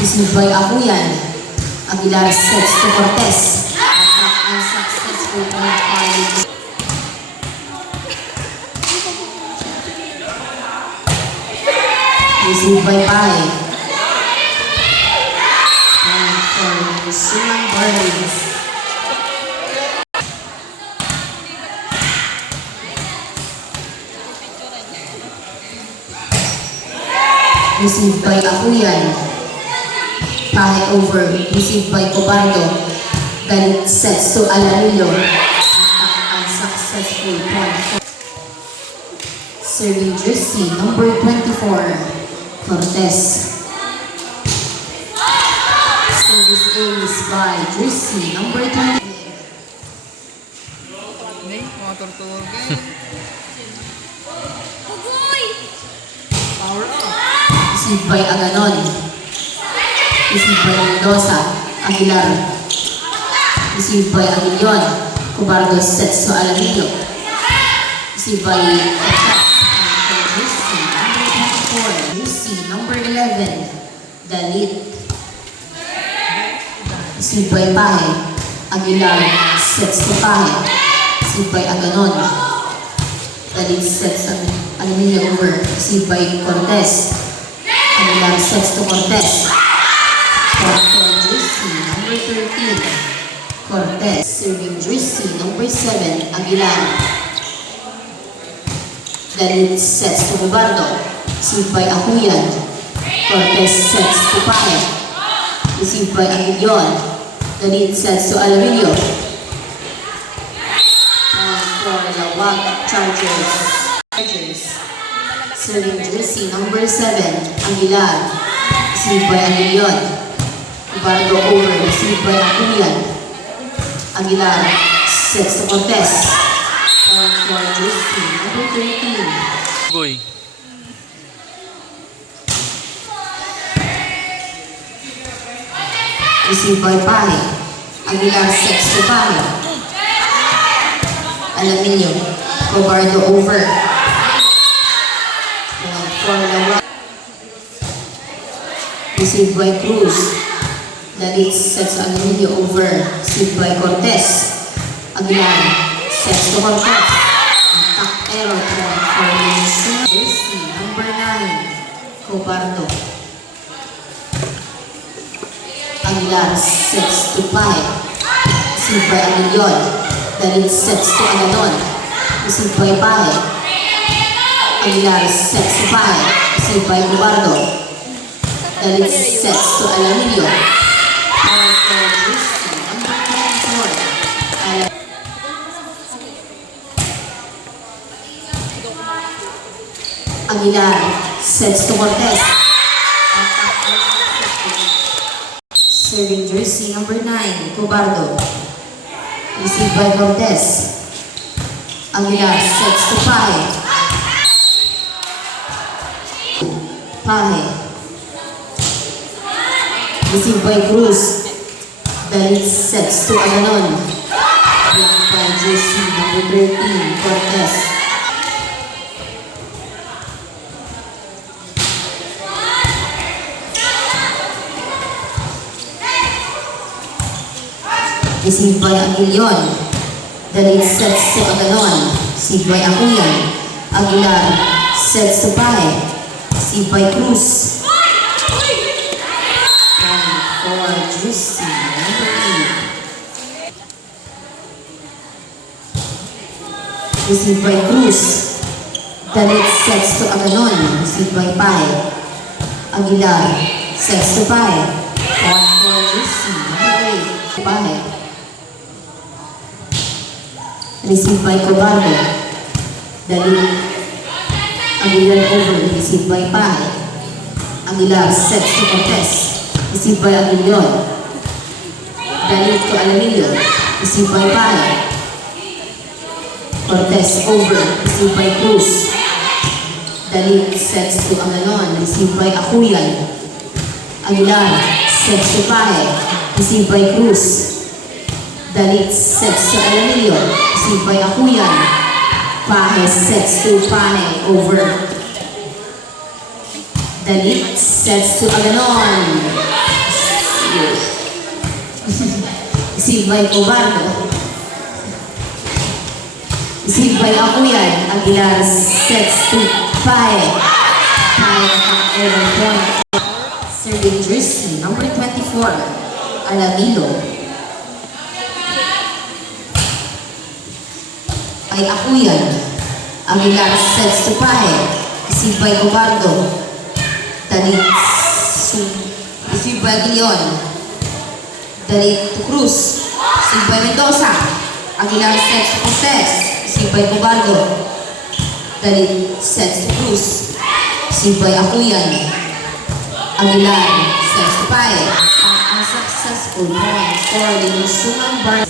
Received by Acuyan. Aguilar sets to Cortez. Attack unsuccessful point by received by Pai. And for Silang Barnes. Received by Acuyan. Pai over. Received by Cobardo. Galit sets to Alamillo. Attack unsuccessful point. Serving jersey number 24. Cortez. Service ace by jersey number 20. Received by Aganon. Received by Mendoza. Aguilar. Received by Aguillon. Cobardo sets to Alamillo. Received by number 11, Dalit. Received by Pahe. Aguilar sets to Pahe. Received by Aganon. Dalit sets Alamillo over. Received by Cortez. Aguilar sets to Cortez. For jersey number 13, Cortez. Serving jersey number 7, Aguilar. Dalit sets to Cobardo. Received by Acuyan. Cortez sets to Pai. Received by Aguillon. Dalit sets to Alamillo. And for the Wag Chargers. Serving jersey number 7, Aguilar. Received by Aguillon. Cobardo over. Received by Acuyan. Aguilar sets to Cortez. And for jersey number 13. Boy. Received by Pahe. Aguilar sets to Pahe. Alamillo. Cobardo over. And for the received by Cruz. Dalit sets Alamillo over. Received by Cortez. Aguilar sets to Cortez. Attack error for jersey number 9, Cobardo. Aguilar sets to Pai. Received by Aguillon. Dalit sets to Aganon. Received by Pai. Aguilar sets to Pai. Received by Cobardo. Dalit sets to Alamillo. Aguilar sets to Cortez. Serving jersey number 9, Cobardo. Received by Cortez. Aguilar sets to Pahe. Pahe. Received by Cruz. Dalit sets to Aganon. Blocked by jersey number 13, Cortez. Received by Aguillon. Dalit sets to Aganon. Received by Acuyan. Aguilar sets to Pahe. Received by Cruz. And for jersey number 8. Received by Cruz. Dalit sets to Aganon. Received by Pahe. Aguilar sets to Pahe. And for jersey number 8, Pahe. Received by Cobardo. Dalit. Aguilar over. Received by Pahe. Aguilar sets to Cortez. Received by Aguillon. Dalit to Alamillo. Received by Pahe. Cortez over. Received by Cruz. Dalit sets to Aganon. Received by Acuyan. Aguilar sets to Pahe. Received by Cruz. Dalit sets to Alamillo. Received by Acuyan. Pahe sets to Pahe over. Dalit sets to Aganon. Receive by Cobardo. Receive by Akuyan. Aguilar sets to Pae. Pae at error point. Serving jersey number 24, Alamilo. Ay Akuyan. Aguilar sets to Pae. Receive by Cobardo. Dalit receive by Aguilion. Dalit to Cruz. Receive by Mendoza. Aguilar sets to Cortez. Receive by Cobardo. Dalit sets to Cruz. Receive by Akuyan. Aguilar sets to Pae. Ang unsuccessful point for the Lusungan Bar.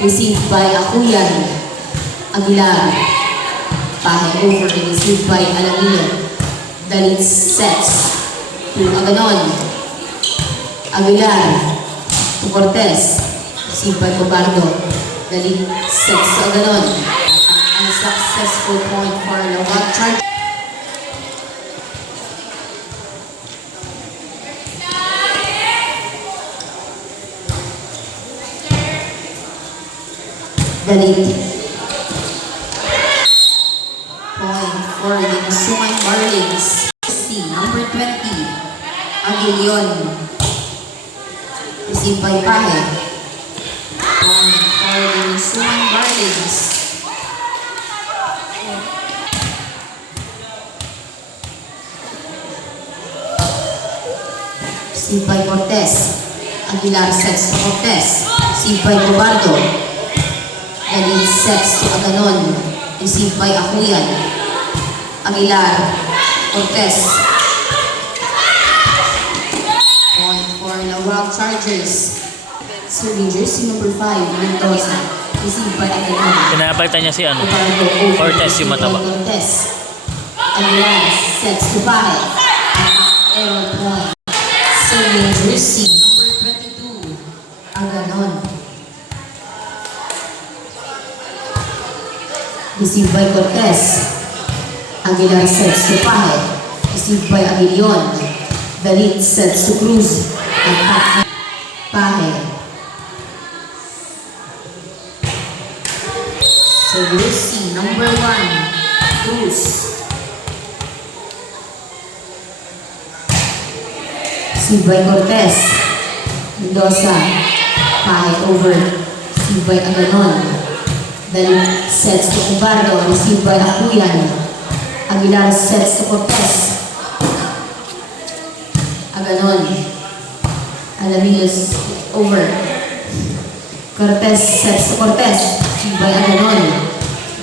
Received by Akuyan. Aguilar. Pahe over. Received by Alamilo. Dalit sets to Aganon. Aguilar to Cortez. Received by Cobardo. Dalit sets to Aganon. An unsuccessful point for Lawag Charge. Dalit. Point for the Lusungan Marlins. Number 20, Aguilion. Received by Pahe. Point for the Lusungan Marlins. Received by Cortez. Aguilar sets to Cortez. Received by Cobardo. Dalit sets to Aganon. Received by Akuyan. Aguilar. Cortez. Point for Lawag Chargers. Serving jersey number 5, Mendoza. Received by Aganon. Pinapalitan niya si ano? Cortez Cortez yung mataba. Cortez. Aguilar sets to Pahe. Error point. Serving jersey number 22, Aganon. Received by Cortez. Aguilar sets to Pahe. Received by Aguilion. Dalit sets to Cruz. Attack Pahe. So jersey number 1, Cruz. Received by Cortez. Mendoza. Pahe over. Received by Aganon. Dalit sets to Cobardo. Received by Akuyan. Aguilar sets to Cortez. Aganon. Alamilos over. Cortez sets to Cortez. Received by Aganon.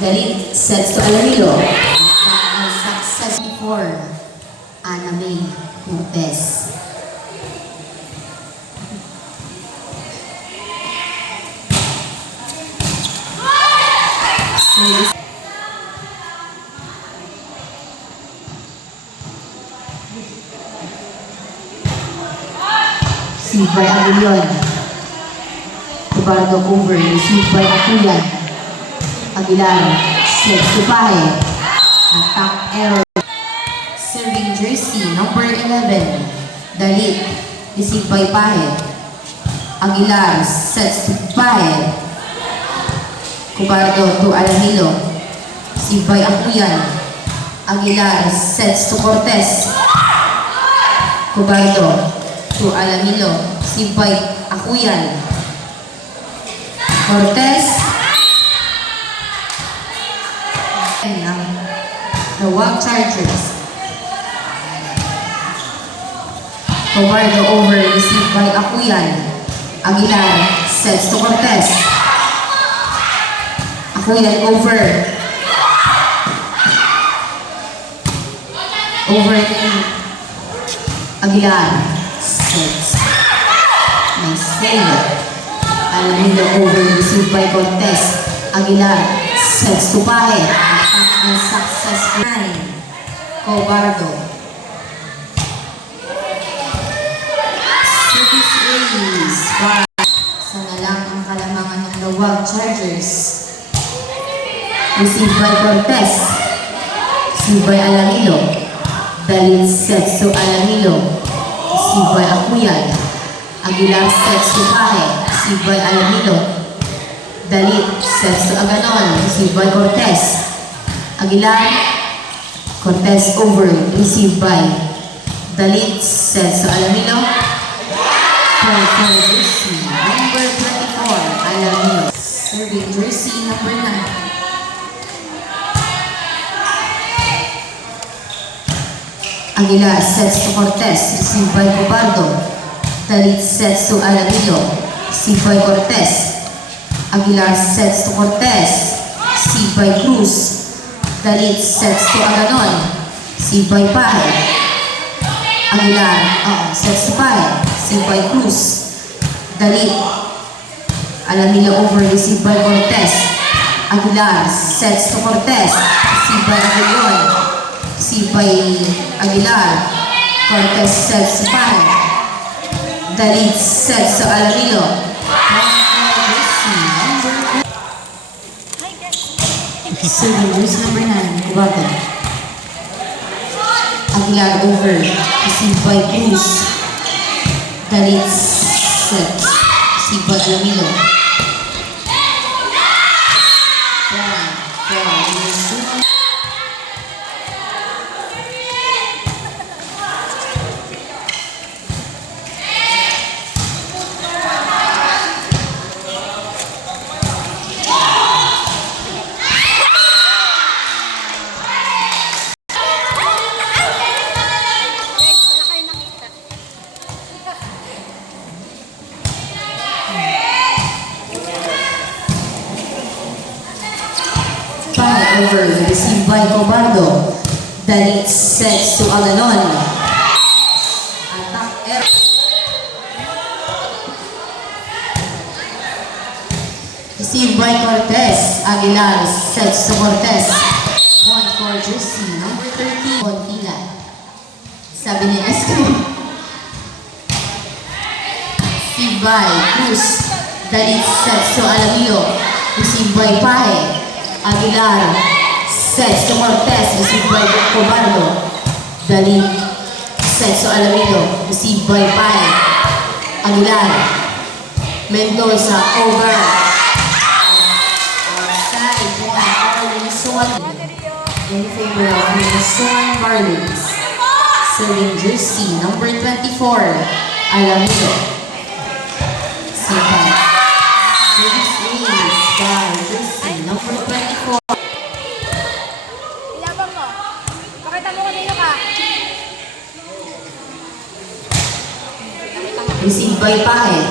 Dalit sets to Alamilo. Ang success before Aname Cortez. Received by Aguilion. Cobardo over. Received by Akuyan. Aguilar sets to Pahe. Attack error. Serving jersey number 11, Dalit. Received by Pahe. Aguilar sets to Pahe. Cobardo to Alamilo. Received by Akuyan. Aguilar sets to Cortez. Cobardo to Alamilo. Received by Akuyan. Cortez. Ng Lawag Chargers. Cobardo over. Received by Akuyan. Aguilar sets to Cortez. Akuyan over. Over Aguilar sets. Nice save. Alamilo over. Received by Cortez. Aguilar sets to Pahe. Attack and successful. 9. Cobardo. Service release. Sana lang ang kalamangan ng Lawag Chargers. Received by Cortez. Received by Alamilo. Dalit sets to Alamilo. Received by Acuyan. Aguilar sets to Pahe. Received by Alamilo. Dalit sets to Aganon. Received by Cortez. Aguilar. Cortez over. Received by Dalit sets to Alamilo. For jersey number 24, Alamilo. Serving jersey number 9. Aguilar sets to Cortez, received by Cobardo. Dalit sets to Alamilo, received by Cortez. Aguilar sets to Cortez, received by Cruz. Dalit sets to Aganon, received by Pahe. Aguilar sets to Pahe, received by Cruz. Dalit, Alamilo over, received by Cortez. Aguilar sets to Cortez, received by Aguilon. Received by Aguilar. Cortez sets to Pahe. Dalit sets to Alamilo. Serving jersey number 9, Cobardo. Aguilar over. Received by Cruz. Dalit sets. Received by Alamilo. Pahe over, received by Cobardo. Dalit sets to Aganon. Attack error. Received by Cortez. Aguilar sets to Cortez. Point for jersey number 13, Pontila. Sabi ni Esco. Received by Cruz. Dalit sets to Alamilo. Received by Pahe. Aguilar sets to Cortez, received by Cobardo. Dalit sets to Alamilo, received by Pahe. Aguilar. Mendoza over. Outside one for Minnesota in favor of Minnesota Marlins. Serving jersey number 24, Alamilo. Second. Service is by jersey number 24. Ilabang mo. Pakita mo kanino ka. Received by Pahe.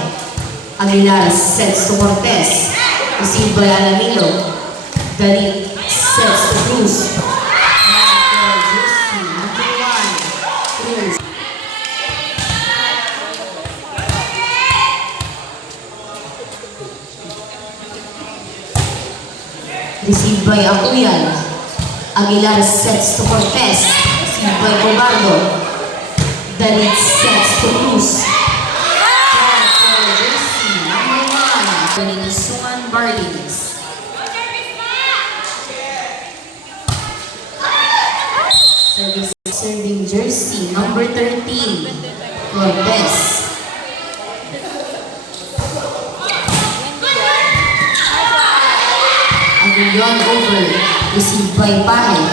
Aguilar sets to Cortez. Received by Alamilo. Dalit sets to Cruz. Jersey number 1, Cruz. Received by Acuyan. Aguilar sets to Cortez. Received by Cobardo. Dalit sets to Cruz. Jersey number 1, Minnesota Marlins. Serving jersey number 13, Cortez. Aguilon over, received by Pahe.